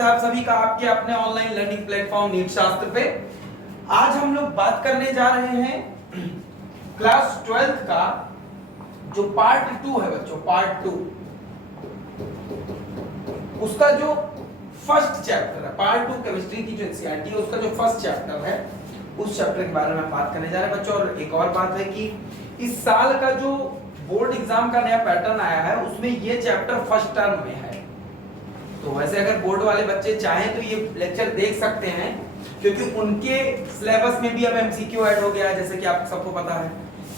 स्वागत है आप सभी का आपके अपने ऑनलाइन लर्निंग प्लेटफॉर्म नीट शास्त्र पे। आज हम लोग बात करने जा रहे हैं क्लास 12th का जो पार्ट 2 है बच्चों, पार्ट 2 उसका जो फर्स्ट चैप्टर है, पार्ट 2 केमिस्ट्री की जो एनसीईआरटी है उसका जो फर्स्ट चैप्टर है उस चैप्टर के बारे में हम बात करने जा रहे हैं बच्चों। और एक और बात है कि इस साल का जो बोर्ड एग्जाम का नया पैटर्न आया है उसमें ये चैप्टर फर्स्ट टर्म में है। तो वैसे अगर बोर्ड वाले बच्चे चाहें तो ये लेक्चर देख सकते हैं क्योंकि उनके सिलेबस में भी अब एमसीक्यू ऐड हो गया है, जैसे कि आप सबको पता है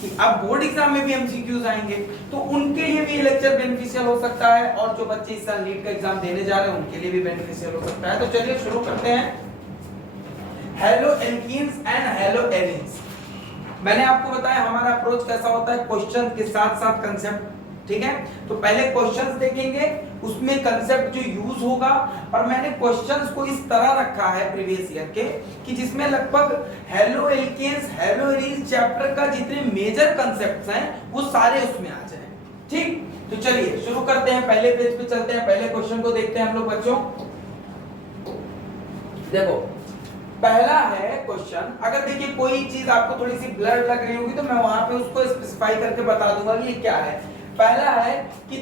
कि अब बोर्ड एग्जाम में भी एमसीक्यूज आएंगे, तो उनके लिए भी ये लेक्चर बेनिफिशियल हो सकता है और जो बच्चे इस साल नीट का एग्जाम देने जा रहे हैं उनके लिए भी बेनिफिशियल हो सकता है। तो चलिए शुरू करते हैं। Hello alkenes and hello aliens. मैंने आपको बताया हमारा अप्रोच कैसा होता है, क्वेश्चन के साथ साथ कंसेप्ट, ठीक है। तो पहले क्वेश्चंस देखेंगे, उसमें कंसेप्ट जो यूज होगा, और मैंने क्वेश्चंस को इस तरह रखा है प्रीवियस ईयर के कि जिसमें लगभग हेलो एल्केन्स हेलो एलिन्स चैप्टर का जितने मेजर कंसेप्ट्स हैं वो सारे उसमें आ जाएं, ठीक। तो चलिए शुरू करते हैं, पहले पेज पे चलते हैं, पहले क्वेश्चन को देखते हैं हम लोग बच्चों। देखो पहला है क्वेश्चन, अगर देखिए कोई चीज आपको थोड़ी सी ब्लर लग रही होगी तो मैं वहां पे उसको स्पेसिफाई करके बता दूंगा कि ये क्या है। पहला है कि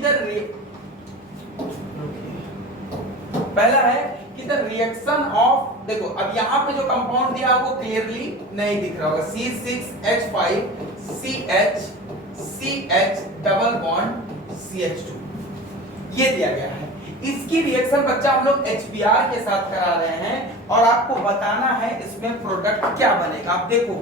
द रिएक्शन ऑफ, देखो अब यहाँ पे जो कंपाउंड दिया वो क्लियरली नहीं दिख रहा होगा, C6H5CH डबल बॉन्ड CH2 ये दिया गया है। इसकी रिएक्शन बच्चा हम लोग HBr के साथ करा रहे हैं और आपको बताना है इसमें प्रोडक्ट क्या बनेगा। आप देखो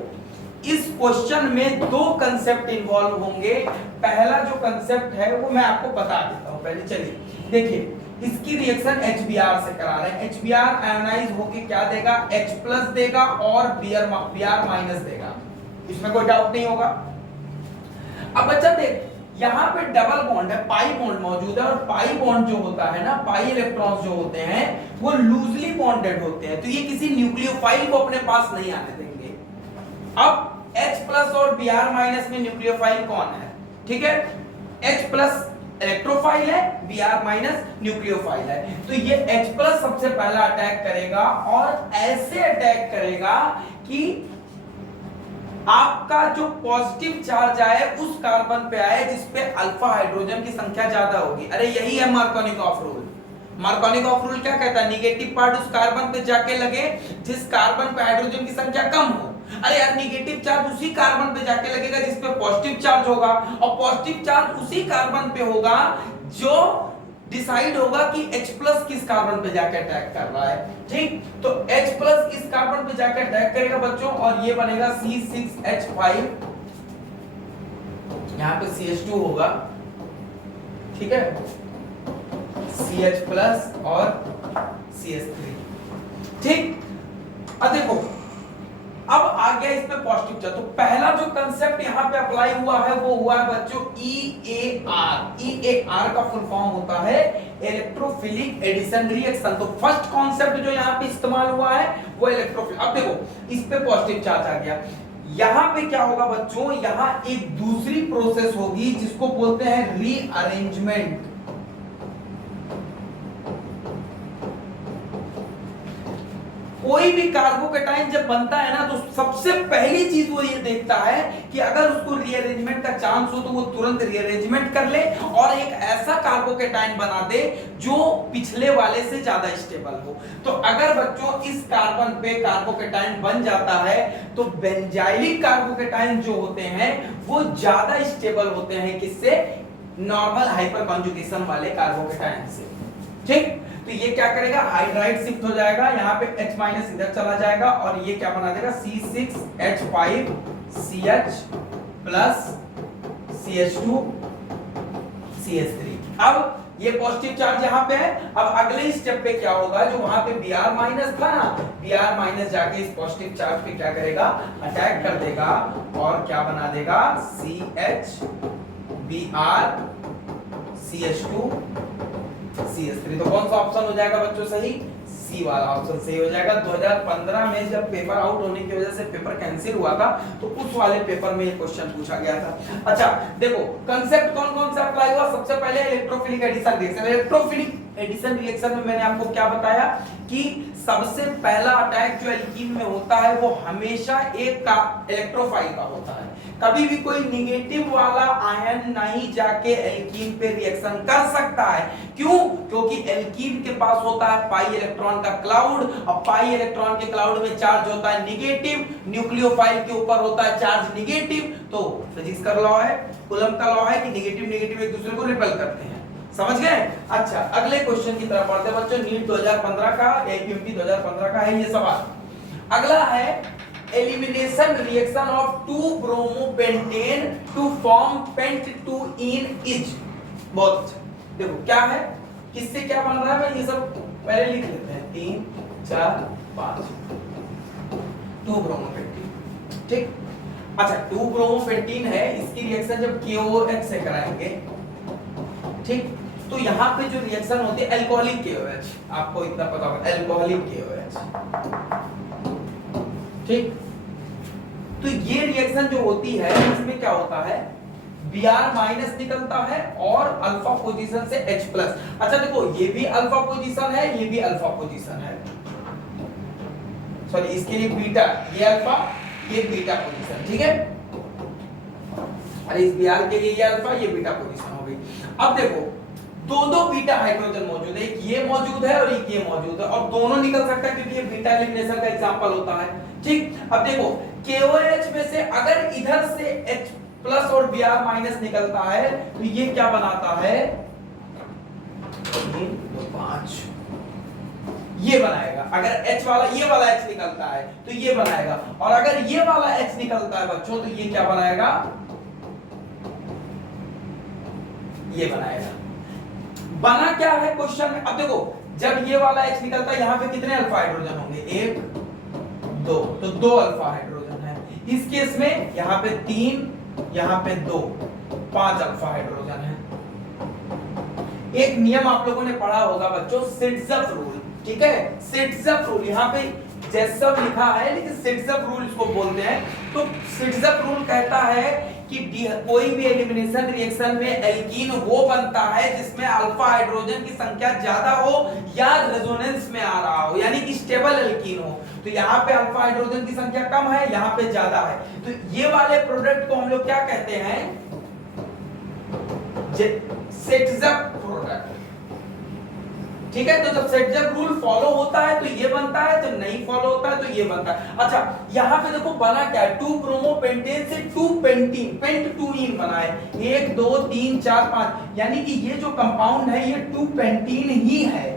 इस क्वेश्चन में दो कंसेप्ट इन्वॉल्व होंगे। पहला जो कंसेप्ट है वो मैं आपको बता देता हूं पहले। चलिए देखिए इसकी रिएक्शन HBr से करा रहे हैं। HBr आयोनाइज होके क्या देगा, H+ देगा और Br माइनस देगा, इसमें कोई डाउट नहीं होगा। अब बच्चा देख यहाँ पे डबल बॉन्ड है, पाई बॉन्ड मौजूद है, और पाई बॉन्ड जो होता है ना, पाई इलेक्ट्रॉन्स जो होते हैं वो लूजली बॉन्डेड होते हैं, तो ये किसी न्यूक्लियोफाइल को अपने पास नहीं आने देंगे। अब H+ और Br- में न्यूक्लियोफाइल कौन है, ठीक है, H+ इलेक्ट्रोफाइल है, Br- न्यूक्लियोफाइल है, तो ये H+ सबसे पहला अटैक करेगा और ऐसे अटैक करेगा कि आपका जो पॉजिटिव चार्ज आए उस कार्बन पे आए जिसपे अल्फा हाइड्रोजन की संख्या ज्यादा होगी। अरे यही है मार्कोनिकॉफ रूल। मार्कोनिकॉफ रूल क्या कहता है, निगेटिव पार्ट उस कार्बन पे जाके लगे जिस कार्बन पे हाइड्रोजन की संख्या कम हो। अरे यार निगेटिव चार्ज उसी कार्बन पे जाके लगेगा जिस पे पॉजिटिव चार्ज होगा, और पॉजिटिव चार्ज उसी कार्बन पे होगा जो डिसाइड होगा कि H+ किस कार्बन पे जाके अटैक कर रहा है, ठीक। तो H+ इस कार्बन पे जाके अटैक करेगा बच्चों और ये बनेगा C6H5, यहां पे CH2 होगा, ठीक है, CH+ और CH3, ठीक। अब देखो अब आ गया इसमें पॉजिटिव चार्ज, तो पहला जो कंसेप्ट यहां पे अप्लाई हुआ है वो हुआ है बच्चों EAR। EAR का फुल फॉर्म होता है इलेक्ट्रोफिलिक एडिशन रिएक्शन। तो फर्स्ट कॉन्सेप्ट जो यहां पे इस्तेमाल हुआ है वो इलेक्ट्रोफिलिक। अब देखो इस पे पॉजिटिव चार्ज आ गया, यहां पे क्या होगा बच्चों, यहां एक दूसरी प्रोसेस होगी जिसको बोलते हैं रीअरेंजमेंट। कोई भी कार्बोकेटाइन जब बनता है ना तो सबसे पहली चीज वो ये देखता है कि अगर उसको रीअरेंजमेंट का चांस हो तो वो तुरंत रीअरेंजमेंट कर ले और एक ऐसा कार्बोकेटाइन बना दे जो पिछले वाले से ज्यादा स्टेबल हो। तो अगर बच्चों इस कार्बन पे कार्बोकेटाइन बन जाता है तो बेंजाइलिक कार्बोकेटाइन जो होते हैं वो ज्यादा स्टेबल होते हैं किससे, नॉर्मल हाइपर कॉन्जुगेशन वाले कार्बोकेटाइन से, ठीक। तो ये क्या करेगा, हाइड्राइड शिफ्ट हो जाएगा, यहाँ पे H- इधर चला जाएगा और ये क्या बना देगा C6H5CH प्लस CH2 CH3। अब ये पॉजिटिव चार्ज यहाँ पे है। अब अगले स्टेप पे क्या होगा, जो वहां पे Br- था ना, Br- जाके इस पॉजिटिव चार्ज पे क्या करेगा, अटैक कर देगा और क्या बना देगा CH Br CH2 CH3। तो कौन सा ऑप्शन हो जाएगा बच्चों सही, सी वाला ऑप्शन सही हो जाएगा। 2015 में जब पेपर आउट होने की वजह से पेपर कैंसिल हुआ था तो उस वाले पेपर में ये क्वेश्चन पूछा गया था। अच्छा देखो कंसेप्ट कौन कौन सा अप्लाई हुआ, सबसे पहले electrophilic addition reaction. Electrophilic addition reaction में मैंने आपको क्या बताया कि सबसे पहला अटैक जो एल्कीन में होता है वो हमेशा एक का इलेक्ट्रोफाइल का होता है। कभी भी कोई निगेटिव वाला आयन नहीं जाके एल्कीन पे रिएक्शन कर सकता है। क्यों? क्योंकि एल्कीन के पास होता है पाई इलेक्ट्रॉन का क्लाउड, और पाई इलेक्ट्रॉन के क्लाउड में चार्ज होता है निगेटिव, न्यूक्लियोफाइल के ऊपर होता है चार्ज निगेटिव। तो फिजिक्स का लॉ है, कूलम का लॉ है कि निगेटिव नेगेटिव एक दूसरे को रिपेल करते हैं। समझ गए? अच्छा अगले क्वेश्चन की तरफ बढ़ते हैं बच्चों। नीट 2015 का, एपीएमटी 2015 का है ये सवाल। अगला है elimination reaction of 2 bromopentane to form पेंट2इन इच। बहुत अच्छा, देखो क्या है, किससे क्या बन रहा है, मैं ये सब पहले लिख लेते हैं। 3 4 5 2 ब्रोमोपेंटीन, ठीक। अच्छा 2 ब्रोमोपेंटीन है, इसकी रिएक्शन जब KOH से कराएंगे, ठीक, तो यहाँ पे जो रिएक्शन होती है अल्कोहलिक KOH, आपको इतना पता होगा अल्कोहलिक KOH, ठीक। तो ये रिएक्शन जो होती है इसमें क्या होता है, Br- निकलता है और अल्फा पोजीशन से H+। अच्छा देखो ये भी अल्फा पोजीशन है, ये भी अल्फा पोजीशन है, सॉरी इसके लिए बीटा, ये अल्फा ये बीटा पोजीशन, ठीक है। अरे इस Br के लिए ये अल्फा ये बीटा पोजीशन हो गई। अब देखो दो बीटा हाइड्रोजन मौजूद है, एक ये मौजूद है और एक ये मौजूद है, और दोनों निकल सकता है क्योंकि ये बीटा एलिमिनेशन का एग्जांपल होता है, ठीक। अब देखो KOH में से अगर इधर से H+ और Br- निकलता है तो ये क्या बनाता है, 3 2 5 ये बनाएगा। अगर H वाला ये वाला H निकलता है तो ये बनाएगा, और अगर ये वाला H निकलता है बच्चों तो ये क्या बनाएगा, ये बनाएगा। बना क्या है क्वेश्चन में, अब देखो जब ये वाला H निकलता है यहाँ पे कितने अल्फा हाइड्रोजन होंगे, 1 2, तो 2 अल्फा हाइड्रोजन है। इस केस में यहाँ पे 3 यहाँ पे 2 5 अल्फा हाइड्रोजन है। एक नियम आप लोगों ने पढ़ा होगा बच्चों, सिट्जफ रूल, ठीक है। सिट्जफ रूल यहाँ पे जैसा लिखा है लेकिन सिट्जफ रूल इसको बोलते हैं। तो सिट्जफ रूल कहता है कि कोई भी एलिमिनेशन रिएक्शन में एल्कीन वो बनता है जिसमें अल्फा हाइड्रोजन की संख्या ज्यादा हो या रेजोनेंस में आ रहा हो, यानी कि स्टेबल एल्कीन हो। तो यहाँ पे अल्फा हाइड्रोजन की संख्या कम है, यहाँ पे ज्यादा है, तो ये वाले प्रोडक्ट को हम लोग क्या कहते हैं, सिट्जफ प्रोडक्ट, ठीक है। तो जब सिट्जफ रूल फॉलो होता है तो ये बनता है, जब नहीं फॉलो होता है तो ये बनता है। अच्छा यहाँ पे देखो बना क्या है, 2 ब्रोमोपेंटेन से 2 पेंटीन, पेंट2इन बना है, 1 2 3 4 5, यानी कि ये जो कंपाउंड है ये 2 पेंटीन ही है।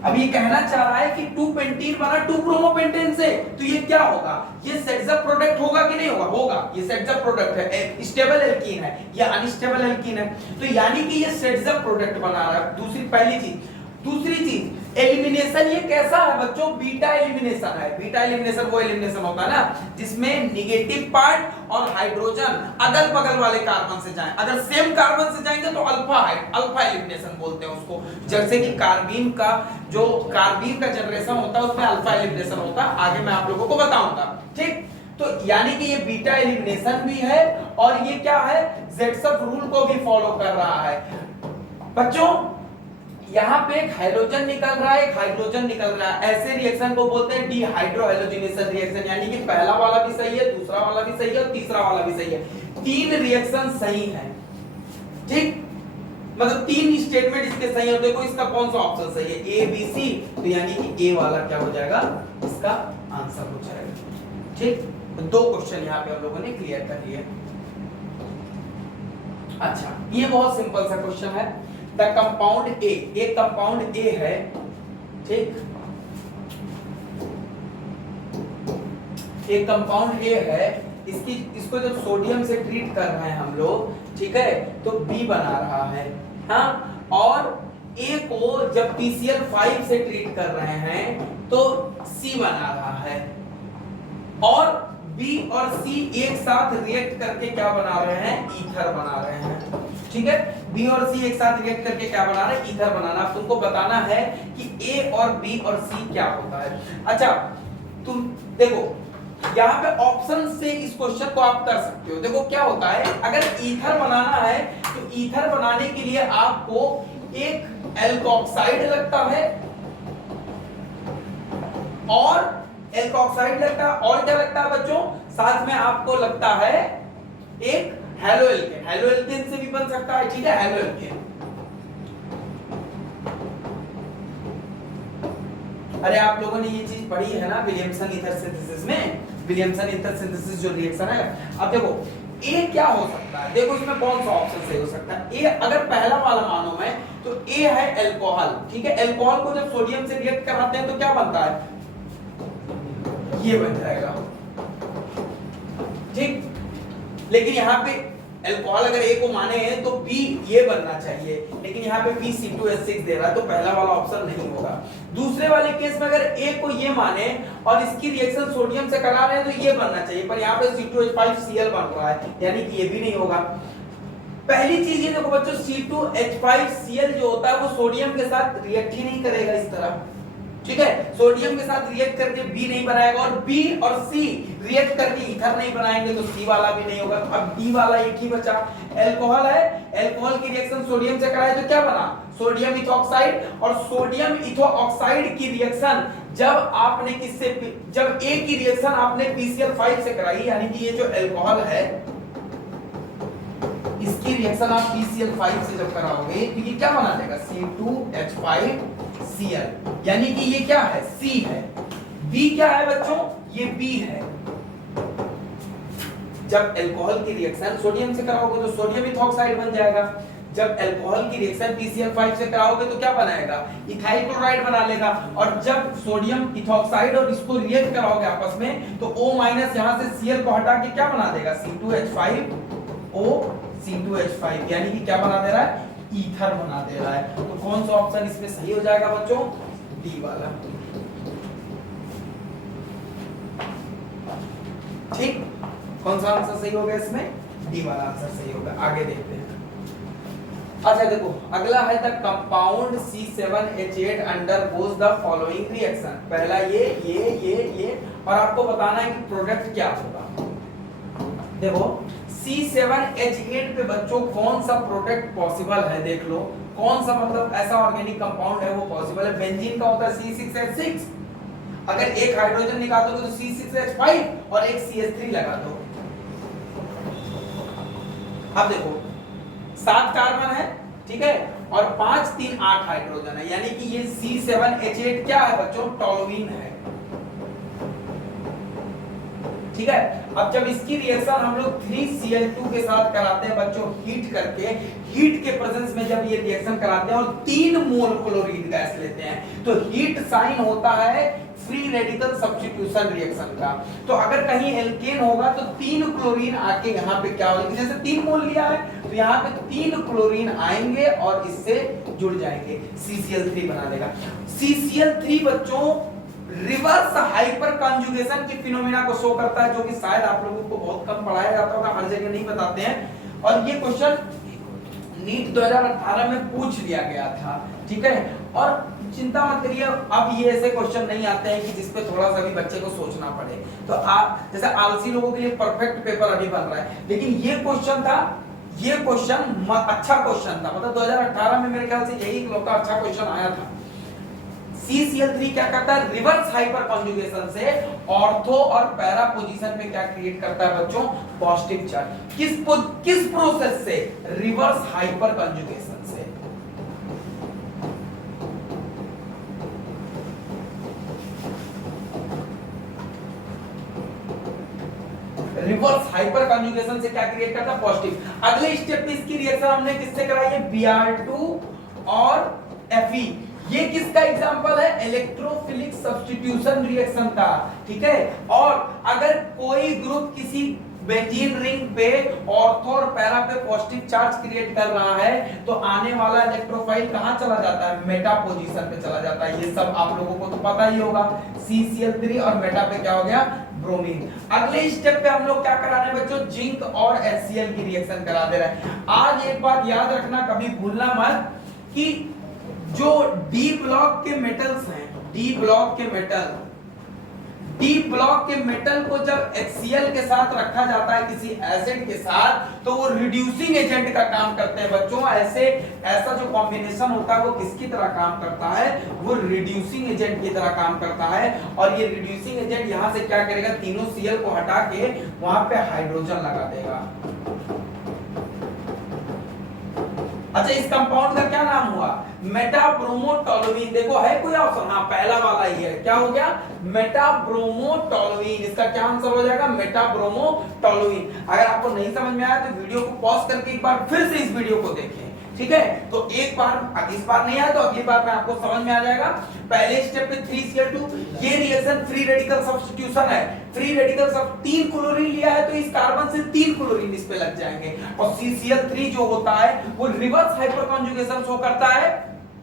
अब ये कहना चाह रहा है कि 2 पेंटीन बना 2 ब्रोमोपेंटेन से, तो ये क्या होगा, ये सिट्जफ प्रोडक्ट होगा कि नहीं होगा, होगा। ये सिट्जफ प्रोडक्ट है, स्टेबल एल्कीन है, ये अनस्टेबल एल्कीन है, तो यानी कि ये सिट्जफ प्रोडक्ट बना रहा है। दूसरी पहली चीज, दूसरी चीज एलिमिनेशन ये कैसा है बच्चों, बीटा एलिमिनेशन है। बीटा एलिमिनेशन वो एलिमिनेशन होता है ना जिसमें निगेटिव पार्ट और हाइड्रोजन अगल बगल वाले कार्बन से जाएं, अगर सेम कार्बन से जाएंगे तो अल्फा एलिमिनेशन बोलते हैं उसको। जैसे कि कार्बीन का जो कार्बीन का जनरेशन होता है उसमें अल्फा एलिमिनेशन होता है, आगे मैं आप लोगों को बताऊंगा, ठीक। तो यानी कि ये बीटा एलिमिनेशन भी है और ये क्या है, ज़ेटसफ रूल को भी फॉलो कर रहा है। बच्चों यहाँ पे एक हाइड्रोजन निकल रहा है, एक हाइड्रोजन निकल रहा है, ऐसे रिएक्शन को बोलते हैं डिहाइड्रोहैलोजिनेशन रिएक्शन, यानी कि पहला वाला भी सही है, दूसरा वाला भी सही है और तीसरा वाला भी सही है। 3 रिएक्शन सही है, ठीक, मतलब 3 स्टेटमेंट इसके सही है। देखो इसका कौन सा ऑप्शन सही है, ए बी सी, तो यानी कि ए वाला क्या हो जाएगा, इसका आंसर हो जाएगा, ठीक। तो 2 क्वेश्चन यहाँ पे हम लोगों ने क्लियर कर लिए। अच्छा ये बहुत सिंपल सा क्वेश्चन है, द कंपाउंड ए, एक कंपाउंड ए है, ठीक, एक कंपाउंड ए है, इसको जब सोडियम से ट्रीट कर रहे हैं हम लोग, ठीक है, तो बी बना रहा है, हाँ, और ए को जब PCl5 से ट्रीट कर रहे हैं तो सी बना रहा है, और बी और सी एक साथ रिएक्ट करके क्या बना रहे हैं, ईथर बना रहे हैं, ठीक। ठीक है। बी और सी एक साथ रिएक्ट करके क्या बना रहे हैं, ईथर बनाना। अब तुमको बताना है कि ए और बी और सी क्या होता है। अच्छा तुम देखो यहाँ पे ऑप्शन से इस क्वेश्चन को आप कर सकते हो। देखो क्या होता है, अगर ईथर बनाना है तो ईथर बनाने के लिए आपको एक एल्कोक्साइड लगता है और एल्कोक्साइड लगता है, और क्या लगता है बच्चों, साथ में आपको लगता है एक हेलोएल्केन। हेलोएल्केन से भी बन सकता है, ठीक है, हेलोएल्केन। अरे आप लोगों ने ये चीज पढ़ी है ना विलियमसन ईथर सिंथेसिस में, विलियमसन ईथर सिंथेसिस जो रिएक्शन है। अब देखो ए क्या हो सकता है, देखो इसमें कौन सा ऑप्शन सही हो सकता है। ए अगर पहला वाला मानो मैं तो ए है अल्कोहल, ठीक है। अल्कोहल को जब सोडियम से रिएक्ट कराते हैं तो क्या बनता है, ये बन जाएगा, ठीक। लेकिन यहाँ पे अल्कोहल अगर ए को माने हैं तो बी ये बनना चाहिए, लेकिन यहाँ पे बी C2H6 दे रहा है तो पहला वाला ऑप्शन नहीं होगा। दूसरे वाले केस में अगर ए को ये माने और इसकी रिएक्शन सोडियम से करा रहे हैं तो ये बनना चाहिए, पर यहाँ पे C2H5Cl बन रहा है, यानी कि ये भी नहीं होगा। पहली चीज ये देखो बच्चों, C2H5Cl जो होता है वो सोडियम के साथ रिएक्ट ही नहीं करेगा इस तरह, ठीक है। सोडियम के साथ रिएक्ट करके बी नहीं बनाएगा, और बी और सी रिएक्ट करके ईथर नहीं बनाएंगे तो सी वाला भी नहीं होगा। अब डी वाला एक ही बचा, अल्कोहल है, अल्कोहल की रिएक्शन सोडियम से कराए तो क्या बना, सोडियम इथोक्साइड। और सोडियम इथोक्साइड की रिएक्शन जब आपने किससे, जब ए की रिएक्शन आपने PCl5 से कराई, यानी कि ये जो अल्कोहल है इसकी रिएक्शन आप PCl5 से जब कराओगे तो ये क्या बना देगा, C2H5Cl, यानी कि ये क्या है, C है। B क्या है बच्चों, ये B है। जब अल्कोहल की रिएक्शन सोडियम से कराओगे तो सोडियम इथोक्साइड बन जाएगा। जब अल्कोहल की रिएक्शन PCl5 से कराओगे तो क्या बनाएगा, इथाइल क्लोराइड बना लेगा। और जब सोडियम इथोक्साइड और इसको रिएक्ट कराओगे आपस में तो O- यहां से Cl को हटा के क्या बना देगा, C2H5O C2H5, यानी कि क्या बना दे रहा है, ईथर बना दे रहा है। तो कौन सा ऑप्शन इसमें सही हो जाएगा बच्चों, डी वाला, ठीक। कौन सा आंसर सही होगा इसमें, डी वाला आंसर सही होगा। आगे देखते हैं। अच्छा देखो अगला है the compound C7H8 undergoes the following reaction. पहला ये और आपको बताना है कि प्रोडक्ट क्या होगा। देखो C7H8 पे बच्चों कौन सा प्रोडक्ट पॉसिबल है, देख लो कौन सा, मतलब ऐसा ऑर्गेनिक कंपाउंड है वो पॉसिबल है। बेंजीन का होता है C6H6, अगर एक हाइड्रोजन निकाल दोगे तो C6H5 और एक CH3 लगा दो। अब देखो 7 कार्बन है, ठीक है, और 5 3 8 हाइड्रोजन है, यानी कि ये C7H8 क्या है बच्चों, टोलुइन है, ठीक है। अब जब इसकी रिएक्शन हम लोग 3Cl2 के साथ कराते हैं बच्चों, हीट करके, हीट के प्रेजेंस में जब ये रिएक्शन कराते हैं और 3 मोल क्लोरीन गैस लेते हैं तो हीट साइन होता है फ्री रेडिकल सब्स्टिट्यूशन रिएक्शन का। तो अगर कहीं एल्केन होगा तो 3 क्लोरीन आके यहाँ पे क्या होगा, जैसे 3 मोल लिया है तो यहाँ पे 3 क्लोरीन आएंगे और इससे जुड़ जाएंगे, CCl3 बना देगा। CCl3 बच्चों रिवर्स हाइपर कंजुगेशन की फिनोमेना को शो करता है, जो कि शायद आप लोगों को बहुत कम पढ़ाया जाता होगा, हर जगह नहीं बताते हैं। और ये क्वेश्चन नीट 2018 में पूछ लिया गया था, ठीक है। और चिंता मत करिए, अब ये ऐसे क्वेश्चन नहीं आते हैं कि जिसपे थोड़ा सा भी बच्चे को सोचना पड़े। तो आप जैसे आलसी लोगों के लिए परफेक्ट पेपर अभी बन रहा है, लेकिन ये क्वेश्चन था, ये क्वेश्चन अच्छा क्वेश्चन था, मतलब 2018 में मेरे ख्याल से यही इकलौता अच्छा क्वेश्चन आया था। CCl3 क्या करता है, रिवर्स हाइपर कॉन्जुगेशन से ऑर्थो और पैरा पोजीशन पे क्या क्रिएट करता है बच्चों, पॉजिटिव चार्ज। किस प्रोसेस से, रिवर्स हाइपर कॉन्जुगेशन से। रिवर्स हाइपर कॉन्जुगेशन से क्या क्रिएट करता है, पॉजिटिव। अगले स्टेप पे इसकी रिएक्शन हमने किससे कराई है, Br2 और Fe। ये किसका एग्जांपल है, इलेक्ट्रोफिलिक सब्स्टिट्यूशन रिएक्शन का, ठीक है। और अगर कोई ग्रुप किसी बेंजीन रिंग पे ऑर्थो और पैरा पे पॉजिटिव चार्ज क्रिएट कर रहा है तो आने वाला इलेक्ट्रोफाइल कहां चला जाता है, मेटा पोजीशन पे चला जाता है। ये सब आप लोगों को तो पता ही होगा। CCl3 और मेटा पे क्या हो गया, ब्रोमीन। अगले स्टेप पे हम लोग क्या करा रहे हैं बच्चों, जिंक और HCl की रिएक्शन करा दे रहे हैं। आज एक बात याद रखना, कभी भूलना मत कि जो डी ब्लॉक के मेटल्स हैं, डी ब्लॉक के मेटल को जब HCl के साथ रखा जाता है किसी एसिड के साथ, तो वो रिड्यूसिंग एजेंट का काम करते हैं बच्चों। ऐसा जो कॉम्बिनेशन होता है वो किसकी तरह काम करता है, वो रिड्यूसिंग एजेंट की तरह काम करता है। और ये रिड्यूसिंग एजेंट यहां से क्या करेगा, तीनों Cl को हटा के वहां पे हाइड्रोजन लगा देगा। अच्छा, इस कंपाउंड का क्या नाम हुआ, मेटाब्रोमोटोलुईन। देखो है कोई ऑप्शन, हाँ पहला वाला ही है, क्या हो गया, मेटाब्रोमोटोलुईन। इसका क्या आंसर हो जाएगा, मेटाब्रोमोटोलुईन। अगर आपको नहीं समझ में आया तो वीडियो को पॉज करके एक बार फिर से इस वीडियो को देखें, ठीक है। तो एक बार, इस बार नहीं आया तो अगली बार में आपको समझ में आ जाएगा। पहले स्टेप पे 3Cl2, ये रिएक्शन फ्री रेडिकल सब्स्टिट्यूशन है। फ्री रेडिकल सब 3 क्लोरीन लिया है तो इस कार्बन से 3 क्लोरीन इस पे लग जाएंगे। और CCl3 जो होता है वो रिवर्स हाइपर कॉन्जुगेशन शो करता है,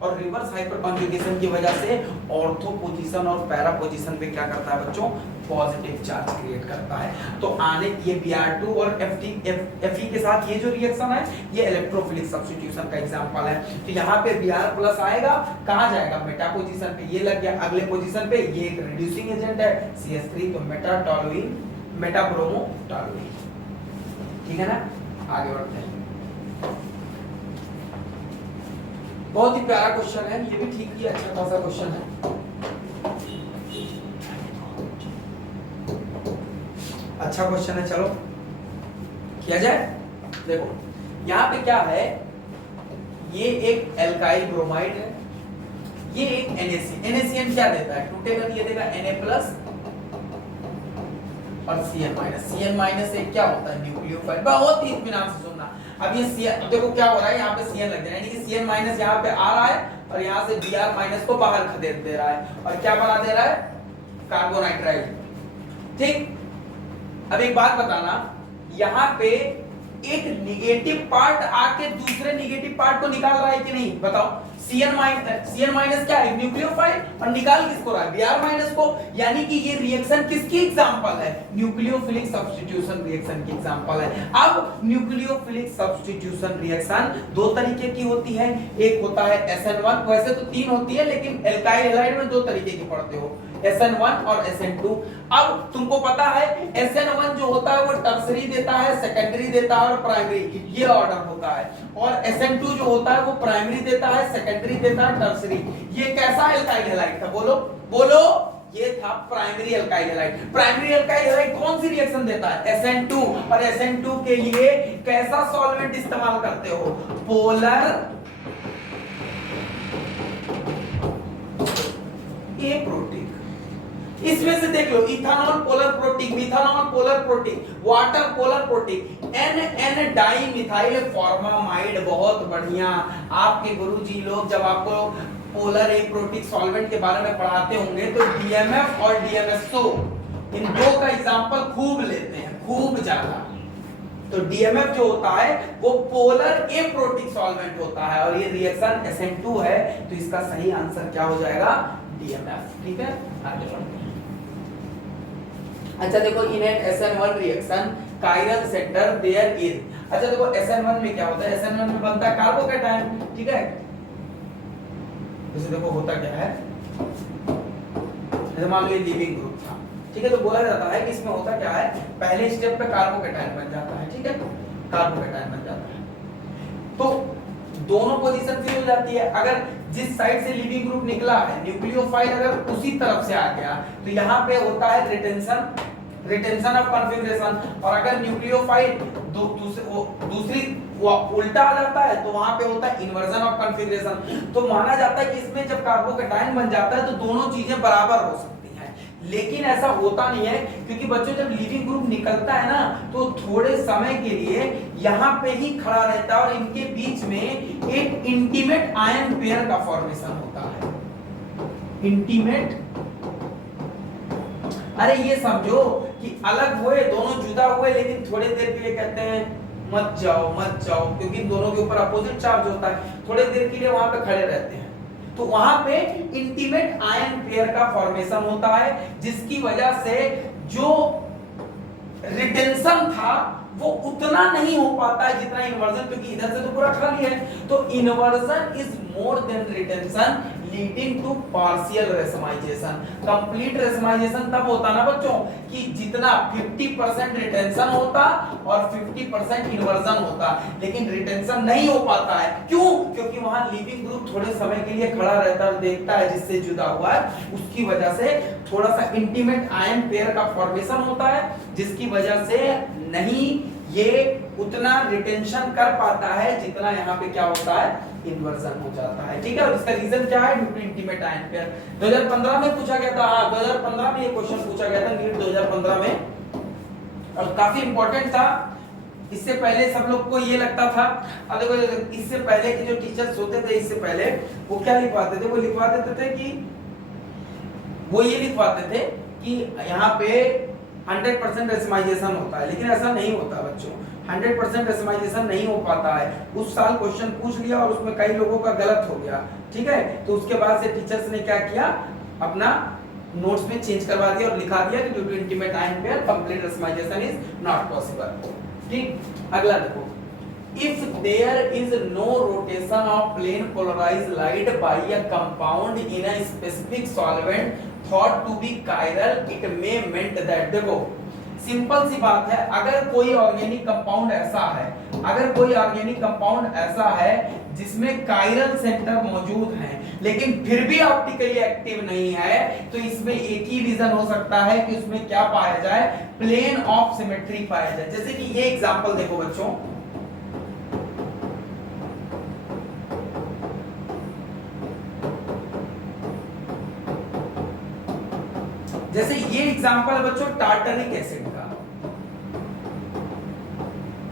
और रिवर्स हाइपर कॉन्जुगेशन की वजह से ऑर्थो पोजीशन और पैरा पोजीशन पे क्या करता है बच्चों, पॉजिटिव चार्ज क्रिएट करता है। तो आने ये Br2 और Fe के साथ ये जो रिएक्शन है ये इलेक्ट्रोफिलिक सब्स्टिट्यूशन का एग्जांपल है। तो यहाँ पे Br+ आएगा, कहाँ जाएगा, मेटा पोजीशन पे, ये लग गया। अगले पोजीशन पे ये एक रिड्यूसिंग एजेंट है CH3, तो मेटाटोलुईन, मेटाब्रोमोटोलुईन, ठीक है ना। आगे बढ़ते हैं, बहुत ही प्यारा क्वेश्चन है, ये भी ठीक ही अच्छा खासा क्वेश्चन है, अच्छा क्वेश्चन है। चलो किया जाए। देखो यहाँ पे क्या है, ये एक एल्काइल ब्रोमाइड है, ये एक NaCN क्या देता है, टूटेगा ये देगा Na+ और Cn-. एक क्या होता है, न्यूक्लियोफाइल। बहुत ही इत्मीनान से सुनना। अब ये Cn, अब देखो क्या हो रहा है, यहाँ पे Cn लग जाए, यानी कि Cn- यहाँ पे आ रहा है और यहाँ से Br- को बाहर खदेड़ दे रहा है, और क्या बना दे रहा है, कार्बोनाइट्राइड, ठीक। अब एक बात बताना, यहाँ पे एक निगेटिव पार्ट आके दूसरे निगेटिव पार्ट को निकाल रहा है कि नहीं, बताओ। Cn- क्या है, न्यूक्लियोफाइल, और निकाल किसको रहा है, Br- को। यानी कि ये रिएक्शन किसकी एग्जांपल है, न्यूक्लियोफिलिक सब्स्टिट्यूशन रिएक्शन की एग्जांपल है। अब न्यूक्लियोफिलिक सब्स्टिट्यूशन रिएक्शन दो तरीके की होती है, एक होता है SN1, वैसे तो 3 होती है लेकिन एल्काइल हैलाइड में 2 तरीके की पढ़ते हो, SN1 और SN2। अब तुमको पता है SN1 जो होता है वो टर्सरी देता है, सेकेंडरी देता है और प्राइमरी, ये ऑर्डर होता है। और SN2 जो होता है वो प्राइमरी देता है, सेकेंडरी देता है, टर्सरी। ये कैसा एल्काइल हैलाइड था, बोलो बोलो, ये था primary alkyl halide. Primary alkyl halide कौन सी रिएक्शन देता है, SN2। और SN2 के लिए कैसा सॉल्वेंट इस्तेमाल करते हो, पोलर ए प्रोटीन। इसमें से देख लो, ethanol polar protein, methanol polar protein, water polar protein, N dimethyl formamide. बहुत बढ़िया। आपके गुरुजी लोग जब आपको पोलर ए प्रोटीन सॉल्वेंट के बारे में पढ़ाते होंगे तो DMF और DMSO इन दो का एग्जांपल खूब लेते हैं, खूब ज्यादा। तो DMF जो होता है वो पोलर ए प्रोटीन सॉल्वेंट होता है, और ये रिएक्शन SN2 है, तो इसका सही आंसर क्या हो जाएगा, DMF, ठीक है। आगे बढ़ते हैं। अच्छा देखो, in an SN1 reaction chiral centre there is. अच्छा देखो SN1 में क्या होता है, SN1 में बनता है कार्बोकैटायन, ठीक है। जैसे देखो होता क्या है, जैसे मान लो ये लीविंग ग्रुप था, ठीक है, तो बोला जाता है कि इसमें होता क्या है, पहले स्टेप पे कार्बोकैटायन बन जाता है, ठीक है, कार्बोकैटायन बन जाता है, तो दोनों पोजीशन फ्री हो जाती है। अगर जिस साइड से लीविंग ग्रुप निकला है, न्यूक्लियोफाइल अगर उसी तरफ से आ गया तो यहाँ पे होता है रिटेंशन ऑफ कॉन्फ़िगरेशन, और अगर न्यूक्लियोफाइल दूसरी उल्टा आ जाता है तो वहां पे होता है इन्वर्जन ऑफ कॉन्फ़िगरेशन। तो माना जाता है कि इसमें जब कार्बोकैटायन बन जाता है तो दोनों चीजें बराबर हो सकती हैं, लेकिन ऐसा होता नहीं है, क्योंकि बच्चों जब लीविंग ग्रुप निकलता है ना तो थोड़े समय के लिए यहाँ पे ही खड़ा रहता है और इनके बीच में एक इंटीमेट आयन पेयर का फॉर्मेशन होता है। इंटीमेट, अरे ये समझो कि अलग हुए, दोनों जुदा हुए, लेकिन थोड़ी देर के लिए कहते हैं मत जाओ मत जाओ, क्योंकि दोनों के ऊपर अपोजिट चार्ज होता है, थोड़ी देर के लिए वहां पे खड़े रहते हैं। तो वहां पे इंटीमेट आयन पेयर का फॉर्मेशन होता है, जिसकी वजह से जो रिटेंशन था वो उतना नहीं हो पाता है जितना इन्वर्जन, क्योंकि इधर से तो पूरा खाली है। तो inversion is more than retention leading to partial racemisation. Complete racemisation तब होता ना बच्चों कि जितना 50% रिटेंशन होता और 50% इन्वर्जन होता, लेकिन रिटेंशन नहीं हो पाता है। क्यों? क्योंकि वहां लिविंग ग्रुप थोड़े समय के लिए खड़ा रहता है और देखता है जिससे जुदा हुआ है, उसकी वजह से थोड़ा सा इंटीमेट आयन पेयर का फॉर्मेशन होता है, जिसकी वजह से नहीं ये उतना रिटेंशन कर पाता है जितना यहाँ पे क्या होता है, इन्वर्जन हो जाता है। ठीक है, और इसका रीजन क्या है? Due to intimate ion pair. 2015 में पूछा गया था, हाँ 2015 में ये क्वेश्चन पूछा गया था, नीट 2015 में, और काफी इंपॉर्टेंट था। इससे पहले सब लोग को ये लगता था, अब देखो इससे पहले के जो टीचर्स होते थे, इससे पहले वो क्या लिखवाते थे? वो लिखवा देते थे कि वो ये लिखवाते थे कि यहाँ पे 100% रेशमाइजेशन होता है, लेकिन ऐसा नहीं होता बच्चों। 100% रेशमाइजेशन नहीं हो पाता है। उस साल क्वेश्चन पूछ लिया और उसमें कई लोगों का गलत हो गया, ठीक है, तो उसके बाद से टीचर्स ने क्या किया, अपना नोट्स में चेंज करवा दिया और लिखा दिया कि due to intimate ion pair complete racemisation is not possible. ठीक, अगला देखो, if there is no rotation of plane polarized light by a compound in a specific solvent thought to be chiral, it may meant that, देखो simple सी बात है, अगर कोई organic compound ऐसा है, अगर कोई ऑर्गेनिक कंपाउंड ऐसा है जिसमें कायरल सेंटर मौजूद है लेकिन फिर भी ऑप्टिकली एक्टिव नहीं है, तो इसमें एक ही रीजन हो सकता है कि उसमें क्या पाया जाए, प्लेन ऑफ सिमेट्री पाया जाए। जैसे कि ये एग्जांपल देखो बच्चों, जैसे ये एग्जांपल है बच्चों टार्टरिक एसिड का,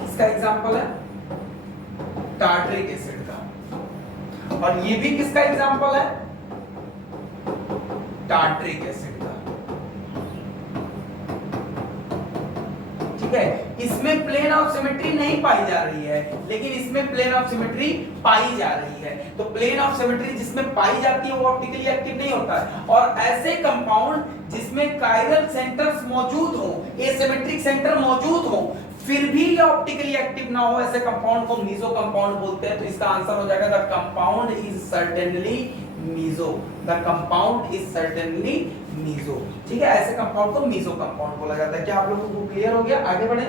किसका एग्जांपल है? टार्टरिक एसिड का। और ये भी किसका एग्जांपल है? टार्टरिक एसिड का। ठीक है, इसमें प्लेन ऑफ सिमेट्री नहीं पाई जा रही है, लेकिन इसमें प्लेन ऑफ सिमेट्री पाई जा रही है। तो प्लेन ऑफ सिमेट्री जिसमें पाई जाती है वो ऑप्टिकली एक्टिव नहीं होता है। और ऐसे कंपाउंड जिसमें कायरल सेंटर्स मौजूद हो, एसिमेट्रिक सेंटर मौजूद हो, फिर भी ये ऑप्टिकली एक्टिव ना हो, ऐसे कंपाउंड को मीसो कंपाउंड बोलते हैं। तो इसका आंसर हो जाएगा the compound is certainly meso, the compound is certainly meso. ठीक है, ऐसे कंपाउंड को मीसो कंपाउंड बोला जाता है। क्या आप लोगों को क्लियर हो गया? आगे बढ़े।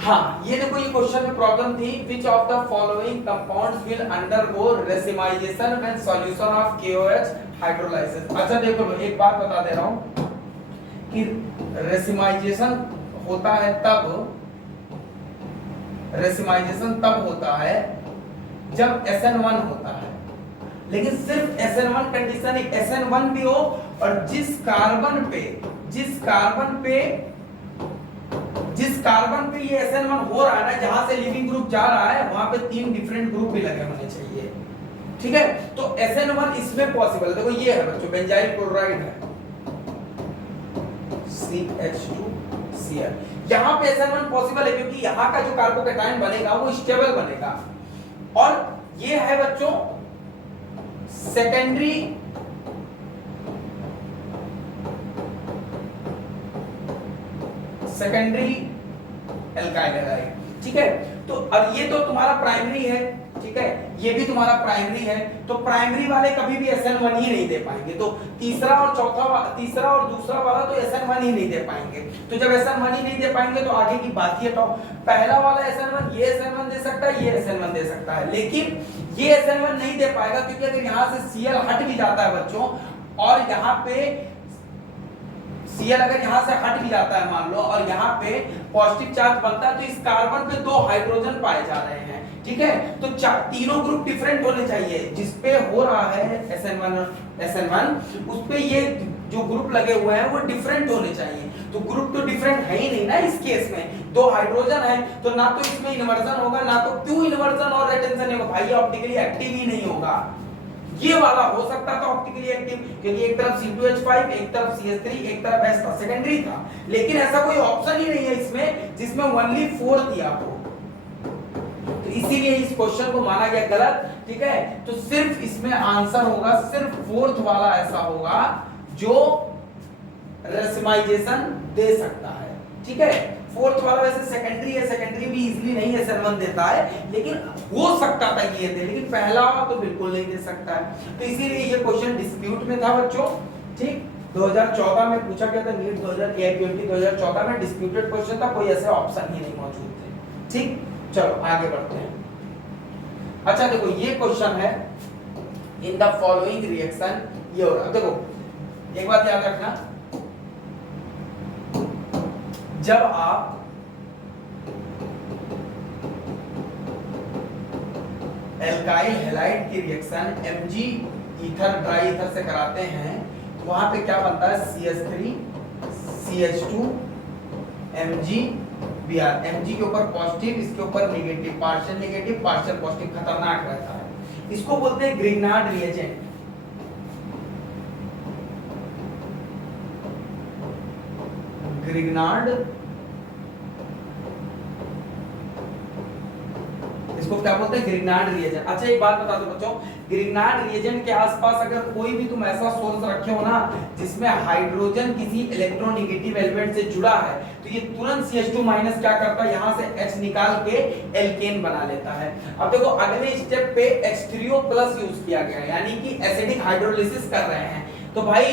हाँ, ये देखो, ये क्वेश्चन में प्रॉब्लम थी, which of the following compounds will undergo racemization when solution of KOH hydrolysis। अच्छा देखो, एक बात बता दे रहा हूं कि रेसिमाइजेशन होता है तब, रेसिमाइजेशन तब होता है जब SN1 होता है, लेकिन सिर्फ SN1 कंडीशन, एक SN1 भी हो और जिस कार्बन पे ये SN1 हो रहा है ना, जहां से लिविंग ग्रुप जा रहा है, वहां पे 3 डिफरेंट ग्रुप भी लगे होने चाहिए। ठीक है, तो SN1 इसमें पॉसिबल है। देखो ये है बच्चों, बेंजाइल क्लोराइड है, CH2Cl, यहां पे SN1 पॉसिबल है क्योंकि यहां का जो कार्बोकैटायन बनेगा वो स्टेबल बनेगा। और ये है बच्चों सेकेंडरी एल्काइल हैलाइड। ठीक है, तो अब ये तो तुम्हारा प्राइमरी है, ठीक है, ये भी तुम्हारा प्राइमरी है, तो प्राइमरी वाले कभी भी SN1 ही नहीं दे पाएंगे। तो तीसरा और दूसरा वाला तो SN1 ही नहीं दे पाएंगे। तो जब SN1 ही नहीं दे पाएंगे तो आगे की बात ही हटाओ। पहला वाला SN1, ये SN1 दे सकता है, ये SN1 दे सकता है, लेकिन ये SN1 नहीं दे पाएगा क्योंकि अगर यहाँ से Cl हट भी जाता है बच्चों, और यहाँ पे Cl अगर यहाँ से हट भी जाता है मान लो, और यहाँ पे पॉजिटिव चार्ज बनता है, तो इस कार्बन पे 2 हाइड्रोजन पाए जा रहे हैं। ठीक है, तो तीनों ग्रुप डिफरेंट होने चाहिए। जिसपे हो रहा है SN1 उस पे ये जो ग्रुप लगे हुए हैं वो डिफरेंट होने चाहिए। तो ग्रुप तो डिफरेंट है ही नहीं ना इस केस में, 2 हाइड्रोजन है, तो ना तो इसमें इन्वर्जन होगा, ना तो क्यों इन्वर्जन और रिटेंशन होगा भाई, ऑप्टिकली एक्टिव ही नहीं होगा। ये वाला हो सकता था ऑप्टिकली एक्टिव, क्योंकि एक तरफ C2H5, एक तरफ CH3, एक तरफ S था, सेकेंडरी था, लेकिन ऐसा कोई ऑप्शन ही नहीं है इसमें जिसमें ओनली 4 दिया हो। तो इसीलिए इस क्वेश्चन को माना गया गलत। ठीक है, तो सिर्फ इसमें आंसर होगा, सिर्फ 4th वाला ऐसा होगा जो रेसिमाइजेशन दे सकता है। ठीक है, फोर्थ वाला वैसे सेकेंडरी है, सेकेंडरी भी इजीली नहीं SN1 देता है, लेकिन हो सकता था ये दे, लेकिन पहला तो बिल्कुल नहीं दे सकता है। तो इसीलिए ये क्वेश्चन डिस्प्यूट में था बच्चों। ठीक, 2014 में पूछा गया था, नीट 2014 में डिस्प्यूटेड क्वेश्चन था, कोई ऐसे ऑप्शन ही नहीं मौजूद थे। ठीक, चलो आगे बढ़ते हैं। अच्छा देखो ये क्वेश्चन है, इन द फॉलोइंग रिएक्शन ये हो रहा। देखो एक बात याद रखना, जब आप एल्काइल हैलाइड की reaction Mg ether dry ether से कराते हैं, तो वहां पे क्या बनता है, CH3 CH2 MgBr। Mg के ऊपर पॉजिटिव, इसके ऊपर नेगेटिव, पार्शियल पॉजिटिव, खतरनाक रहता है। इसको बोलते हैं ग्रिग्नार्ड रिएजेंट। ग्रिग्नार्ड, इसको क्या बोलते हैं, ग्रिग्नार्ड रिएजेंट। अच्छा एक बात बता दो बच्चों, ग्रिग्नार्ड रिएजेंट के आसपास अगर कोई भी तुम ऐसा सोर्स रखे हो ना जिसमें हाइड्रोजन किसी इलेक्ट्रोनेगेटिव एलिमेंट से जुड़ा है, तो ये तुरंत CH2 माइनस क्या करता है, यहां से H निकाल के एल्केन बना लेता है। अब देखो अगले स्टेप पे H3O प्लस यूज किया गया है, यानी कि एसिडिक हाइड्रोलिसिस कर रहे हैं। तो भाई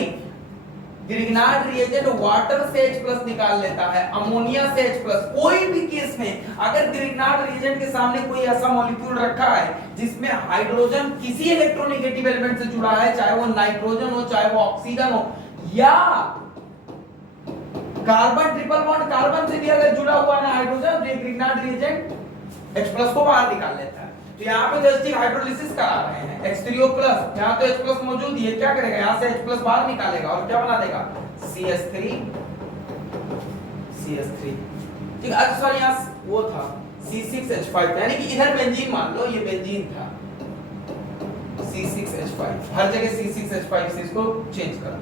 ग्रिग्नार्ड रिएजेंट वाटर से H+ निकाल लेता है, अमोनिया से H+। कोई भी केस में अगर ग्रिग्नार्ड रिएजेंट के सामने कोई ऐसा मॉलिक्यूल रखा है जिसमें हाइड्रोजन किसी इलेक्ट्रोनेगेटिव एलिमेंट से जुड़ा है, चाहे वो नाइट्रोजन हो, चाहे वो ऑक्सीजन हो, या कार्बन ट्रिपल बॉन्ड कार्बन से भी अगर जुड़ा हुआ है हाइड्रोजन, तो ग्रिग्नार्ड रिएजेंट H+ को बाहर निकाल लेता है। तो यहाँ पे एसिडिक हाइड्रोलिसिस करा रहे हैं, H3O+, यहाँ तो H+ मौजूद है, क्या करेगा, यहाँ से H+ बाहर निकालेगा और क्या बना देगा, CH3 ठीक है। अच्छा सॉरी यहाँ वो था C6H5, यानी कि इधर बेंजीन मान लो, ये बेंजीन था C6H5, हर जगह C6H5 से इसको चेंज करो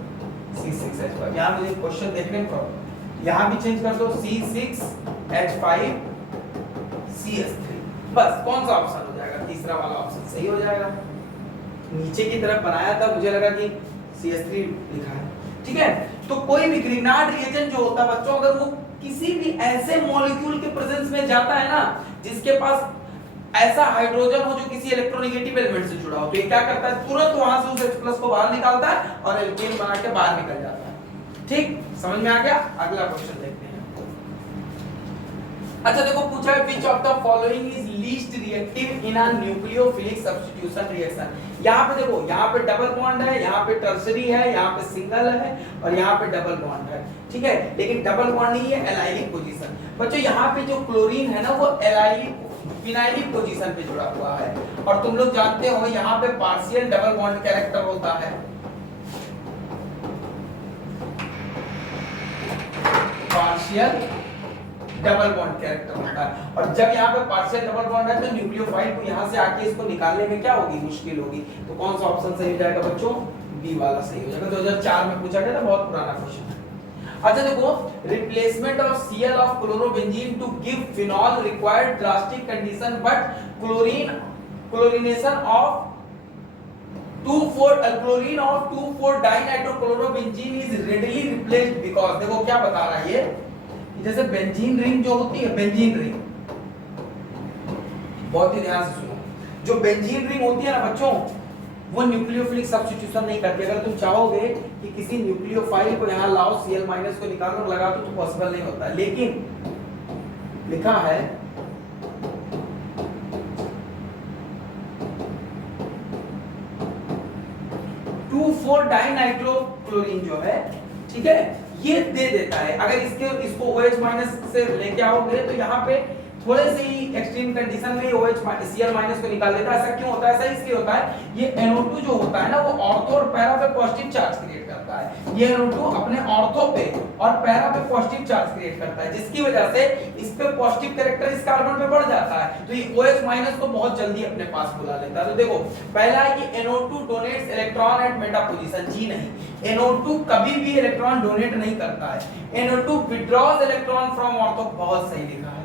C6H5। यहाँ मुझे क्वेश्चन देखने को, यहाँ भी चेंज कर दो C6H5 CH3, बस कौन सा ऑप्शन हो जाएगा, तीसरा वाला ऑप्शन सही हो जाएगा। नीचे की तरफ बनाया था, मुझे लगा कि CH3 लिखा है। ठीक है, तो कोई भी ग्रिग्नार्ड रिएजेंट जो होता है बच्चों, अगर वो किसी भी ऐसे मॉलिक्यूल के प्रेजेंस में जाता है ना जिसके पास ऐसा हाइड्रोजन हो जो किसी इलेक्ट्रोनेगेटिव एलिमेंट से जुड़ा हो, तो ये क्या करता है, तुरंत वहां से उस H+ को बाहर निकालता है और एल्केन बना के बाहर निकल जाता है। ठीक, समझ में आ गया। अगला क्वेश्चन देखते हैं। अच्छा देखो पूछा है which of the following is least reactive in a nucleophilic substitution reaction. यहाँ पे देखो, यहाँ पे डबल बॉन्ड है, यहाँ पे टर्सरी है, यहाँ पे सिंगल है और यहाँ पे डबल बॉन्ड है। ठीक है, लेकिन डबल बॉन्ड नहीं है, एलाइलिक पोजीशन। बच्चों यहाँ पे जो क्लोरीन है ना वो एलाइलिक फिनाइलिक पोजीशन पे जुड़ा हुआ है, और तुम लोग जानते हो यहाँ पे पार्शियल डबल बॉन्ड कैरेक्टर होता है, पार्शियल डबल बॉन्ड कैरेक्टर होता है। और जब यहाँ पे पार्शियल डबल बॉन्ड है तो न्यूक्लियोफाइल को यहाँ से आके इसको निकालने में क्या होगी, मुश्किल होगी। तो कौन सा ऑप्शन सही हो जाएगा बच्चों, बी वाला सही हो जाएगा। 2004 में पूछा गया था, बहुत पुराना क्वेश्चन है। अच्छा देखो, replacement of Cl of chlorobenzene to give phenol required drastic condition, but chlorination of 2,4 dinitrochlorobenzene is readily replaced because. देखो क्या बता रहा है ये, जैसे बेंजीन रिंग जो होती है, बेंजीन रिंग, बहुत ही ध्यान से सुनो, जो बेंजीन रिंग होती है ना बच्चों, वो न्यूक्लियोफिलिक सब्स्टिट्यूशन नहीं करती। अगर तुम चाहोगे कि किसी न्यूक्लियोफाइल को यहाँ लाओ, Cl- को निकालो और लगा दो, तो पॉसिबल नहीं होता। लेकिन लिखा है टू 4 डाइनाइट्रोक्लोरीन जो है, ठीक है, ये दे देता है। अगर इसको OH- से लेके आओगे तो यहाँ पे थोड़े से ही एक्सट्रीम कंडीशन में OH Cl- को निकाल देता है। ऐसा क्यों होता है, ऐसा इसलिए होता है, ये NO2 जो होता है ना वो ऑर्थो और पैरा पे पॉजिटिव चार्ज क्रिएट करता है। ये NO2 अपने ऑर्थो पे और पैरा पे पॉजिटिव चार्ज क्रिएट करता है, जिसकी वजह से इस पे पॉजिटिव कैरेक्टर इस कार्बन पे बढ़ जाता है, तो ये OH- को बहुत जल्दी अपने पास बुला लेता है। तो देखो पहला है कि NO2 donates electron at meta position, जी नहीं, NO2 कभी भी इलेक्ट्रॉन डोनेट नहीं करता है। NO2 विथड्रॉज इलेक्ट्रॉन फ्रॉम ऑर्थो, बहुत सही लिखा है।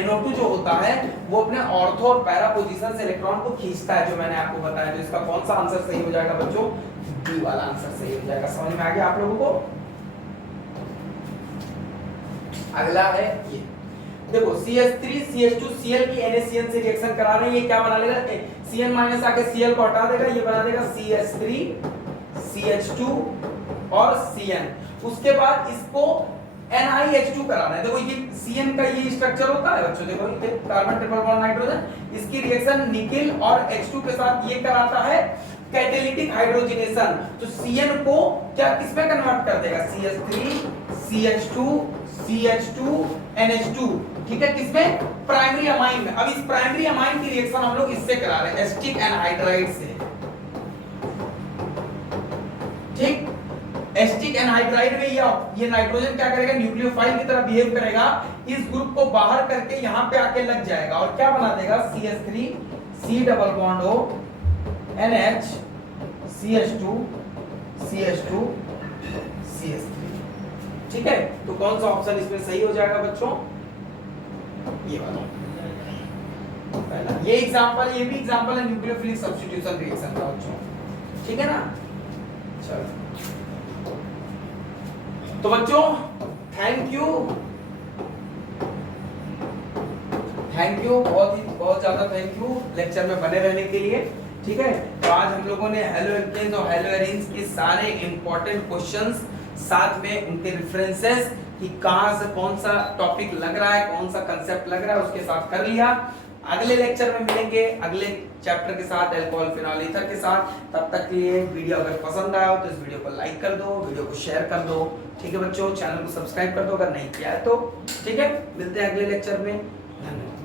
NO2 जो होता है वो अपने ऑर्थो और पैरा पोजीशन से इलेक्ट्रॉन को खींचता है, जो मैंने आपको बताया। तो इसका कौन सा आंसर सही हो जाएगा बच्चों, बी वाला आंसर सही हो जाएगा। समझ में आ गया आप लोगों को। अगला है ये, देखो CH3 CH2 Cl की NaCN से रिएक्शन करा रहे हैं, ये क्या बना लेगा, Cn माइनस आके Cl को हटा देगा, ये बना देगा CH3 CH2 और Cn। उसके बाद इसको NiH2 कराना है। देखो ये Cn का ये स्ट्रक्चर होता है बच्चों, देखो ये कार्बन ट्रिपल बॉन्ड नाइट्रोजन, इसकी रिएक्शन निकिल और H2 के साथ ये कराता है कैटालिटिक हाइड्रोजनेशन। तो Cn को क्या किसमें कन्वर्ट कर देगा, CH3 CH2 CH2 NH2, ठीक है, किसमें, प्राइमरी अमाइन में। अब इस प्राइमरी अमाइन की रिएक्शन हम लोग इससे करा रहे हैं, एसिटिक एनहाइड्राइड से, ठीक। एसिटिक एनहाइड्राइड में ये नाइट्रोजन क्या करेगा, न्यूक्लियोफाइल की तरह बिहेव करेगा, इस ग्रुप को बाहर करके यहां पे आके लग जाएगा और क्या बना देगा, CH3 C double bond O NH CH2 CH2 CH3, ठीक है। तो कौन सा ऑप्शन इसमें सही हो जाएगा बच्चों, ये वाला पहला। ये एग्जांपल, ये भी एग्जांपल है न्यूक्लियोफिलिक सब्स्टिट्यूशन रिएक्शन का बच्चों, ठीक है ना। चलो तो बच्चों थैंक यू बहुत ज्यादा थैंक यू लेक्चर में बने रहने के लिए, ठीक है। तो आज हम लोगों ने हेलो एल्केन्स और हेलो एरीन्स के सारे इंपॉर्टेंट क्वेश्चंस, साथ में उनके रेफरेंसेस कि कहां से कौन सा टॉपिक लग रहा है, कौन सा कंसेप्ट लग रहा है, उसके साथ कर लिया। अगले लेक्चर में मिलेंगे अगले चैप्टर के साथ, अल्कोहल फिनॉल ईथर के साथ। तब तक के लिए वीडियो अगर पसंद आया हो तो इस वीडियो को लाइक कर दो, वीडियो को शेयर कर दो, ठीक है बच्चों। चैनल को सब्सक्राइब कर दो अगर नहीं किया है तो, ठीक है। मिलते हैं अगले लेक्चर में, धन्यवाद।